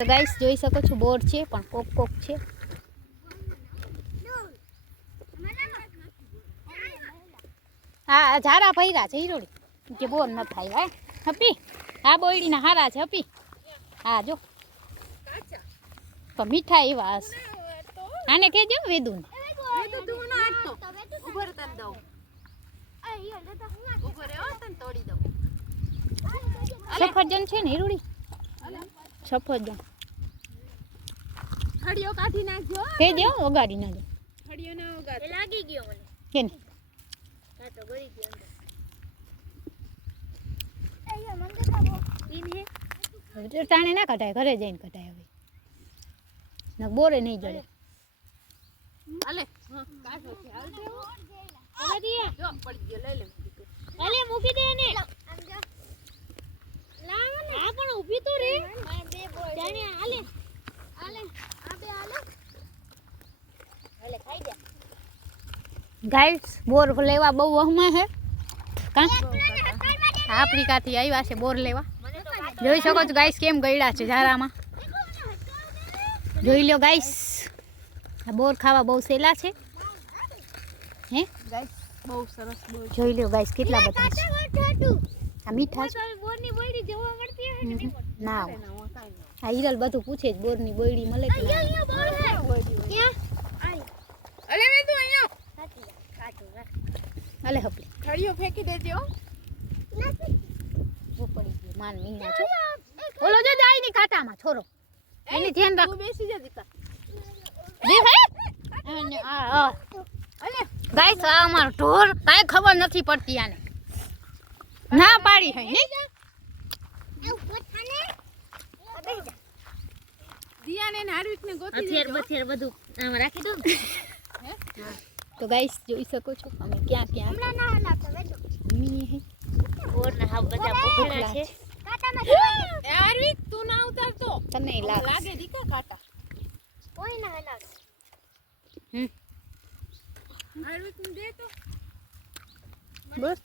Guys જોઈ શકો છો બોર છે પણ કોક કોક છે. હા ઝારા ભર્યા છે હીરોડી કે બોર ન થાય હે હપી. હા બોયડીના હારા છે હપી. હા જો તો મીઠા એવા હશે. આને કહેજો વેદુને. સફરજન છે ને હીરોડી સફરજન હડિયો કાઢી નાખજો તે દેવ ઓગાડી નાખજો. હડિયો ના ઓગાડ એ લાગી ગયો મને કેને કાટો ગળી ગયો અંદર એ મંગે કાબો ઈન હે હવે તાણે ના કટાય ઘરે જઈને કટાય હવે ન બોરે નહીં જડે. હાલે કાઢો છે હાલ દેવો હવે દિયા જો પડી ગયો લઈ લે હાલે મૂકી દે ને લાવ ને આ પણ ઊભી તો રે બે બોલ જાણે હાલે હાલે આ બે હાલે હાલે ખાઈ દે. ગાઈસ બોર લેવા બહુ વહમાં હે કાં આફ્રિકાથી આવ્યા છે બોર લેવા. જોઈ શકો છો ગાઈસ કેમ ગયડા છે ઝારામાં. જોઈ લો ગાઈસ આ બોર ખાવા બહુ સહેલા છે હે ગાઈસ બહુ સરસ બોલ જોઈ લો ગાઈસ કેટલા બધા છે. આ મીઠા છે બોરની બોયડી જોવા મળતી હે કે ના આ હિરલ બધું પૂછે જ બોરની બોયડી મળે કે ના. અહીંયા બોર હે ક્યાં આઈ અલે મે તું અહીંયા કાટો રાખ અલે હપલી થળિયો ફેંકી દેજો જો પડી ગયો માન મીના છો. ઓલો જો જાય ની કાટામાં છોરો એની ધ્યાન રાખ. તું બેસી જા દીકા દે હે અને આ અલે ગાઈસ આ અમારો ઢોર કાઈ ખબર નથી પડતી આને ના પાડી હે નહીં દિયાને ને હાર્વિક ને ગોતી અથિયાર બથિયાર બધું આમાં રાખી દો હે. તો ગાઈસ જોઈ શકો છો અમે ક્યાં ક્યાં હમણાં ના હલાતો વેજો મી હે બોર ના હા બધા પોખડા છે કાટામાં એ હાર્વિક તું ના ઉતારતો તને લાગે દીકા કાટા કોઈ ના હલાવે હાર્વિક ને દે તો બસ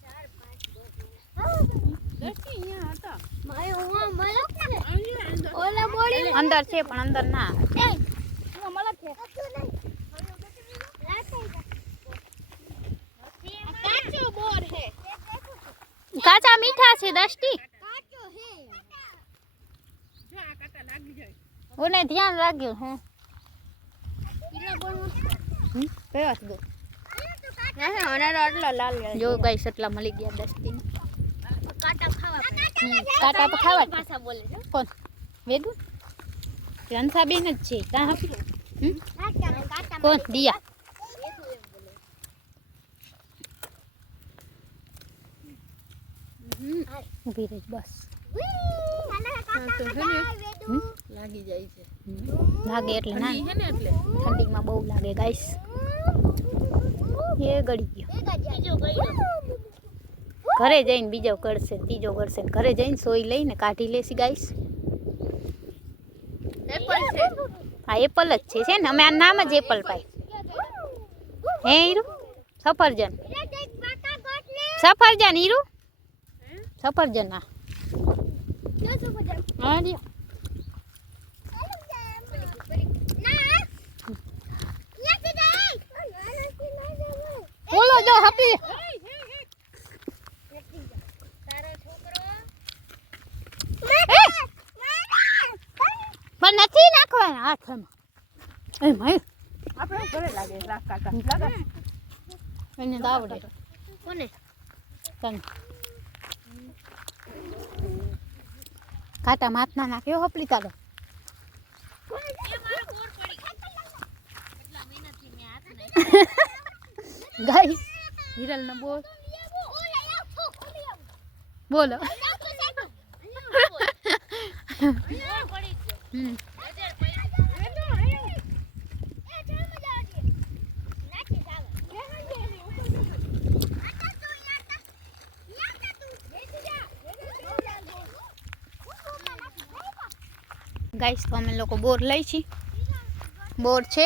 દસ્તી અહીંયા હતા માય ઓવા મલક છે ઓલા બોડી અંદર છે પણ અંદર ના એ ઓવા મલક છે કાચો બોર હે કાચા મીઠા છે દસ્તી કાચો હે જો આ કાટા લાગી જાય ઓને ધ્યાન રાખજો હે પીલા બોર કયો દો ના ઓના આટલો લાલ જો ગાઈસ એટલા મળી ગયા દસ્તી કાટા ખાવા કાટા તો ખાવા જ. ભાષા બોલે છે કોણ વેદુ રંસાબેન જ છે કા હપી કાટા કોણ દિયા ઊભી રહી બસ લાગી જાય છે લાગે એટલે ના હે ને એટલે ઠંડીમાં બહુ લાગે ગાઈસ એ ગળી ગયો બીજો ગયો ઘરે જઈને બીજો કરશે ત્રીજો કરશે ઘરે જઈને સોઈ લઈને કાઢી લેસી ગાઈસ. એપલ છે હા એપલ જ છે ને અમે આ નામ જ એપલ પાઈ હે હીરુ સફરજન સફરજન હીરુ સફરજન હા હા લ્યો બોલો જો હપી પણ નથી નાખવાના હાથમાં એ ભાઈ આપણે ઘરે લાગે લાખ કાકા લાગે એને તો આવડે કોને તને કાટા માથ ના નાખ્યો હપલી તારો ગાઈસ હિરલ ને બોલ બોલો ગાઈસ તો અમે લોકો બોર લઈ છી બોર છે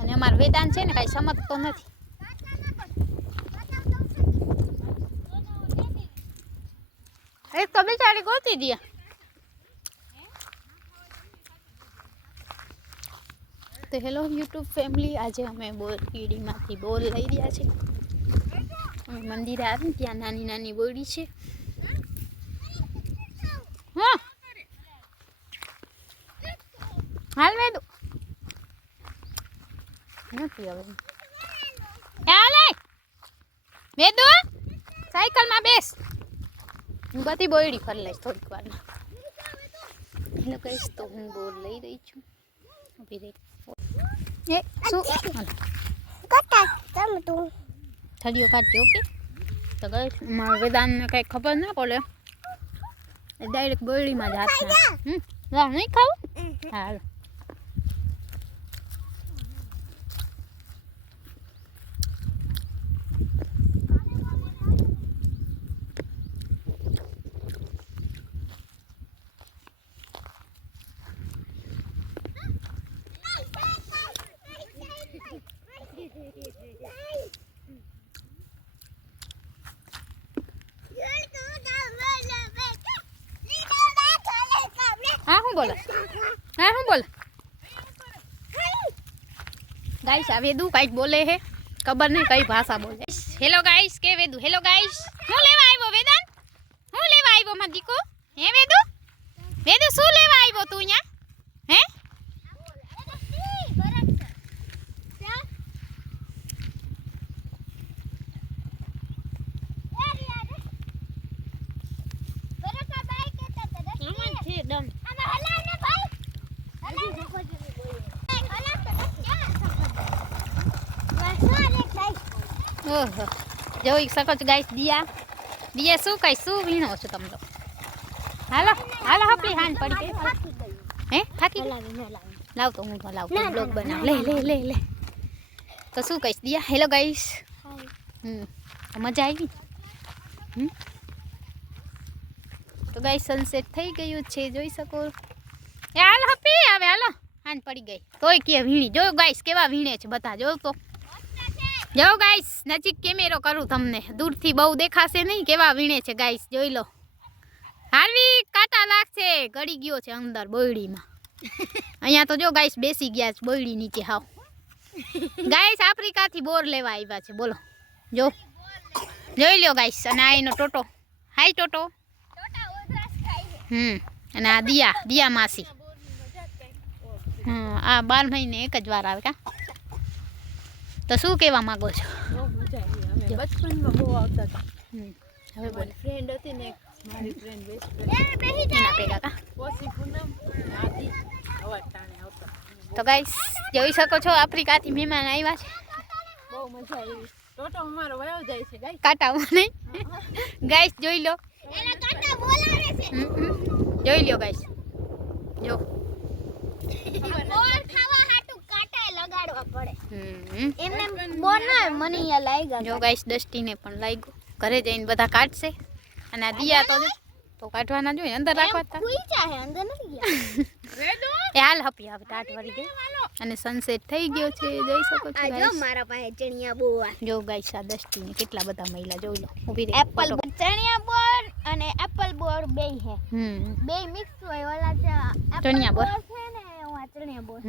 અને અમાર વેદાંત છે ને કાંઈ સમજતો નથી. એક તો બિચારી ગોતી દે તો હેલો યુટ્યુબ ફેમિલી, આજે અમે બોરડીમાંથી બોર લઈ રહ્યા છીએ. અમે મંદિરે આવીને ત્યાં નાની નાની બોરડી છે. હા હાલ વેદુ નથી હવે ચાલે વેદુ સાયકલમાં બેસ. હું બધી બોરડી ફરી લઈશ થોડીક વારમાં. હેલો ગાઈસ, તો હું બોર લઈ રહી છું. ઊભી રહી. એ શું થળીઓ કાઢજો. ઓકે તો ગાઈસ, મારા વેદાંતને કંઈ ખબર ના પડે, ડાયરેક્ટ બોરડીમાં જ હાથ ના નહીં ખાવું. હા હું બોલે હું બોલે ગાઈસ? આ વેદુ કઈક બોલે હે, ખબર નહીં કઈ ભાષા બોલે. હેલો ગાઈસ કે વેદુ હેલો ગાઈસ. હું લેવા આવ્યો વેદાંત? હું લેવા આવ્યો મારા દીકો? હે વેદુ? વેદુ શું લેવા આવ્યો તું અહીંયા? હે ઓહો, જોઈ શકો છો ગાઈસ. દિયા શું કઈ શું વીણો છો તમે લોકો? હાલો હાલો હપલી હાંજ પડી ગઈ. હે થાકી લાવ તો હું લાવ બ્લોગ બનાવ. લે લે લે લે તો શું કહીશ દિયા? Hello guys. મજા આવી. તો ગાઈસ, સનસેટ થઈ ગયું છે, જોઈ શકો. એ હાલ હપી આવે. હાલો હાંજ પડી ગઈ તોય કે વીણી. જો ગાઈસ કેવા વીણે છે બધા. જો તો જો ગાઈસ, નજીક કેમેરો કરું તમને, દૂરથી બહુ દેખાશે નહીં. કેવા વીણે છે ગાઈસ, જોઈ લો. હારવી કાંટા લાગશે, ગળી ગયો છે અંદર બોયડીમાં. અહીંયા તો જો ગાઈસ બેસી ગયા છે બોયડી નીચે. હાવ ગાઈસ આફ્રિકાથી બોર લેવા આવ્યા છે, બોલો. જો જોઈ લ્યો ગાઈસ. અને આ એનો ટોટો. હાય ટોટો. અને આ દિયા માસી. આ 12 મહિને એક જ વાર આવે કા? તો શું કહેવા માંગો છો? બચપનમાં બહુ આવતા હતા. હવે બોલ. ફ્રેન્ડ હતી ને મારી ફ્રેન્ડ બેસ્ટ એના ભેગા કા? પોસી પૂનમ આદિ અવાજ ટાણે આવતા. તો ગાઈસ જોઈ શકો છો, આફ્રિકાથી મહેમાન આવ્યા છે. બહુ મજા આવી. ટોટો અમારો વયો જાય છે ગાઈસ. કાંટા નહીં ગાઈસ, જોઈ લો. એના કાંટા બોલાવે છે. જોઈ લ્યો ગાઈસ. જો બોર ખાવા હાટુ કાંટા લગાડવા પડે. એમને બોર ના મને અહીંયા લાગ્યા. જો ગાઈસ, દસ્ટીને પણ લાગ્યું. ઘરે જઈને બધા કાઢશે. અને આ દિયા તો કાઢવાના જોઈએ, અંદર રાખવા હતા. પૂછા હે, અંદર નથી ગયા. એ હાલ હપી આવે. ટાટ વળી ગઈ અને સનસેટ થઈ ગયો છે, જોઈ શકો છો આ જો ગાઈસ. મારા પાસે ચણિયા બોર. જો ગાઈસ, આ દસ્ટીને કેટલા બધા મહિલા જોઈ લો. ઊભી રહી. એપલ ચણિયા બોર અને એપલ બોર બેય હે. બે મિક્સ હોય. ઓલા ચણિયા બોર છે ને ઓલા ચણિયા બોર.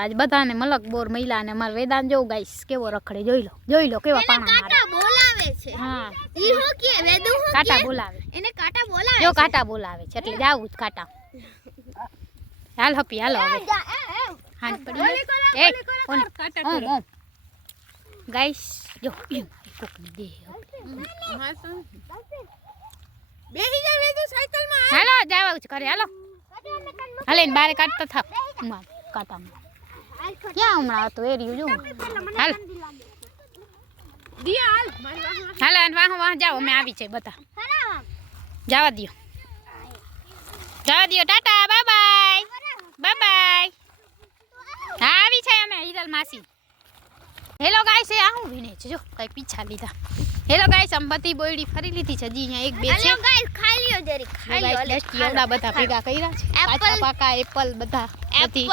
આજ બધાને મલક બોર મહિલા અને માર વેદાંત જોઉં ગાઈસ કેવો રખડે. જોઈ લો કેવા પાણા મારે. કાંટા બોલાવે છે. હા, ઈ હું કે વેદુ હું કાંટા બોલાવે. એને કાંટા બોલાવે. જો કાંટા બોલાવે છે એટલે જાવું જ કાંટા. હાલ હપી હાલો હવે. હાંજ પડી એ કોણ કાંટા ગાઈસ? જો કોકની દે. બેહી જા વેદુ સાયકલ માં. હાલો જાવું જ કરે. હાલો હાલે ને બારે કાઢતા થાવ કાંટામાં. ક્યાં હમણાં હતો એ રહ્યું જો. હાલ દિયા હાલ મારી વાહ. હાલો અને વાહ જાઓ. અમે આવી છે બધા. જવા દો ટાટા બાય બાય. હા આવી છે અમે હિરલ માસી. હેલો ગાઈસ, આ હું વીણે છે જો કઈ પીછા લીધા. હેલો ગાઈસ, અમે બધી બોયડી ફરી લીધી છે. હજી અહીંયા એક બે છે. હેલો ગાઈસ, ખાઈ લ્યો જરી. ખાઈ લ્યો. દસ્તી એવડા બધા ભેગા કર્યા છે. કાચા પાકા એપલ બધા. એપલ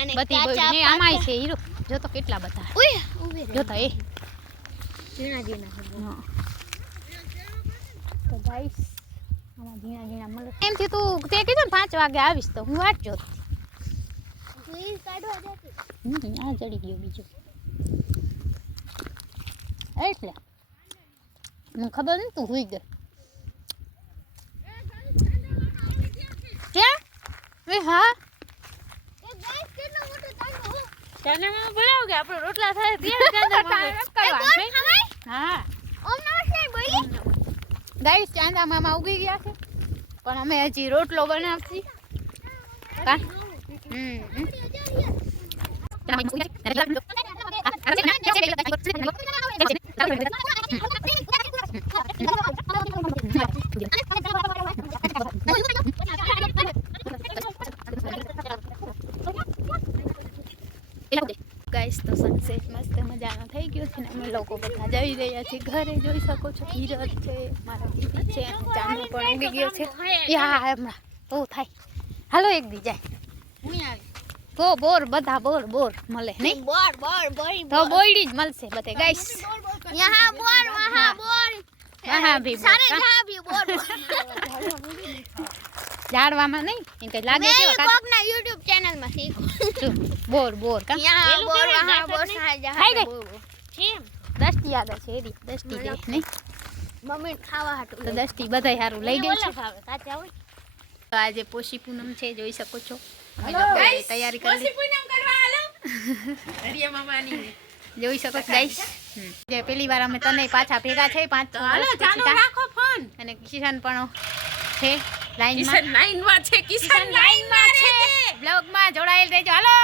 અને બધી કાચા બોયડી આમાંય છે હીરો. જો તો કેટલા બધા. ઉય ઉભે જો તો એ ઝીણા તો ગાઈસ, આમાં ઝીણા મળે. એમથી તું તે કીધું ને 5 વાગે આવીશ, તો હું વાંચજો. આ ચડી ગયો બીજો એટલે મને ખબર નહીં તું સુઈ ગઈ ક્યાં એ હા ચાંદામાં બોલાવો કે આપણે રોટલા થાય ત્યારે ચાંદામાં હા ગાઈસ ચાંદા મામા ઉગી ગયા છે પણ અમે હજી રોટલો બનાવતી કા ગાઈસ તો સનસેટ મસ્ત મજાનો થઈ ગયો છે ને અમે લોકો બધા જઈ રહ્યા છીએ ઘરે જોઈ શકો છો ધીરજ છે મારા દીદી છે અને ચાંદો પણ ઉગી ગયો છે યા હમણાં બહુ થાય હાલો એક દી જાય હું આવી તો બોર બધા બોર મળે નહીં બોર તો બોયડી જ મળશે બધે ગાઈસ यहाँ बोर वहाँ बोर વહાં ભી सारे जहाँ भी बोर ઝાડવામાં નહીં એમ કઈ લાગે કેવા कोक ना YouTube चैनल में सीखो બોર કા यहाँ बोर वहाँ बोर सारे खाई जहाँ गई? बोर सेम દસ્તી યાદ છે એરી દસ્તી દે નહીં मम्मी खावा हटू તો દસ્તી બધાય હારું લઈ ગઈ છે साथे आवे તો આજે પોષી પૂનમ છે જોઈ શકો છો અમે લોકોએ તૈયારી કરી લીધી. पूनम करवा लो अरिया मामानी જોઈ શકો છો ગાઈસ જે પેલી વાર અમે તને પાછા ભેગા છે 5 હાલો ચાલો રાખો ફોન અને કિશન પણ છે લાઈન કિશન માં લાઈન માં છે કિશન લાઈન માં છે બ્લોગ માં જોડાયેલ રહેજો હાલો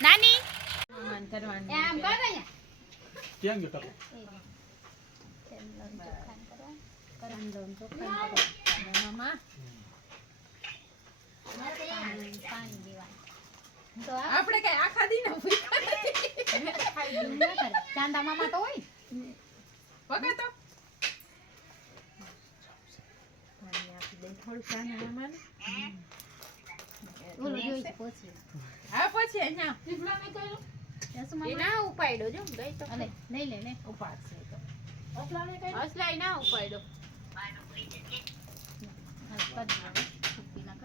નાની માન કરવાનું આમ કર અહીંયા કેમ ગયો ટકો મામા પાણી દેવાનું તો આપણે કઈ આખા દી ના ચાંદા મામા તો હોય વગર તો પાણી આપી દે થોડું સાના મામાને ઓલું જોઈ છે પોછી હા પછી અહીંયા જસુમા એ ના ઉપાડ્યો જો ગઈ તો અલે લઈ લે ને ઉપાડશે તો અસલાઈ ના ઉપાડ્યો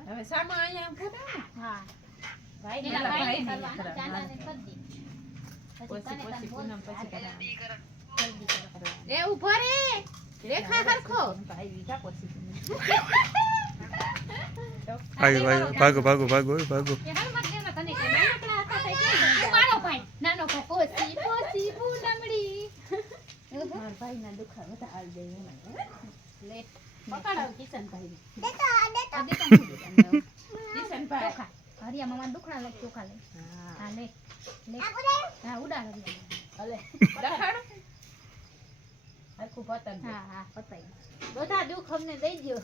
હવે સામા અહીંયા ફૂટા ને હા ભાઈ પેલા પેલા ભાઈ ભાઈ કરવાનું, ને ચાંદાને કરી દી. પછી તને તને પૂનમ બોલ. પછી કરવાનું. જલ્દી કરો. એ ઉભો રે રેખા હરખો ભાગો ભાગો ભાગો ભાગો એ હાલ મત દેવા તને કે નાનકડા હતા તે કેમ જાય? મારો ભાઈ નાનો ભાઈ પોસી પૂનમડી મારા ભાઈ ના દુખા બધા હાલ દે લે પકડાવ કિશનભાઈ કિશનભાઈ કિશનભાઈ હરિયા મામા દુખણા લે ચોખા લે હા હા લે લે હા ઉડાડ હરિયા અલે દખાડો હરખું પતંગ હા હા પતાઈ બધા દુખ અમને દઈ દ્યો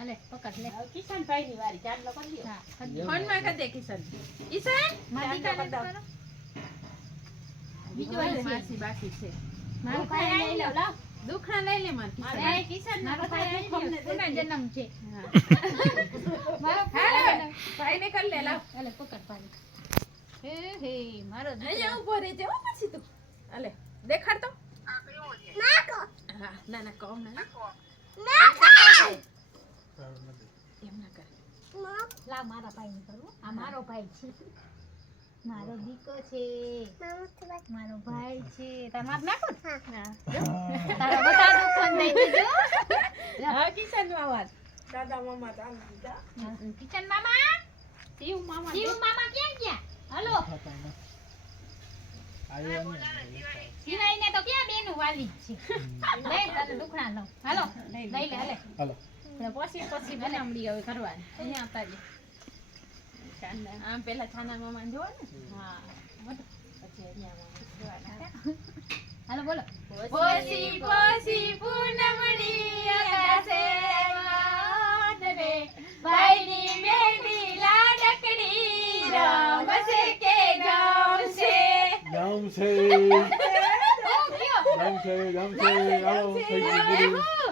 અલે પકડ લે કિશનભાઈ ની વારી ચાંદલો કરી દ્યો હા કરી ફોન માં કરી દે કિશન કિશન મારી ચાંદલો કાને કરી દો. કરો બીજો બીજો માસી બાકી છે મારો ભાઈ લઈ લો લાવ દુખણા લઈ લે માર કિશન એ કિશન મારો ભાઈ દુખ અમને પુનઃ દઈ દ્યો. જન્મ છે હા. મારો હાલો, ભાઈ ભાઈ ને કરી લે લાવ અલે પકડ પાડી હે હે મારો અહીંયા ઉભો રહેજે હો પછી તું અલે દેખાડ તો હા ના ના કોમ ના એમ ના કર લાવ મારા ભાઈ ને કરું આ મારો ભાઈ છે મારો દીકો છે મારો ભાઈ છે તાર માર નાખો ને? હા તારા બધા દુકાન દઈ દેજો હા કિશન મામા દાદા મામા તો આમ દીધા કિચન મામા શિવ મામા શિવ મામા ક્યાં ગયા હાલો શિવાય ને તો ક્યાં બેનું વાલી જ છે લઈ તને દુખણા લઉં હાલો લઈ લે હાલે હાલો પછી પછી બનામડી હવે કરવાની અહીંયા આવતા આમ પેલા છાના મામા ને જોવા ને હા પછી અહીંયા મામા હાલો બોલો પોસી પોસી પૂનમડી આકાશે વાદ રે ભાઈની બેટી લાડકડી રમશે કે ગમશે ગામ છે ઓ ગયો ગામ છે આવો થઈ ગયું બધું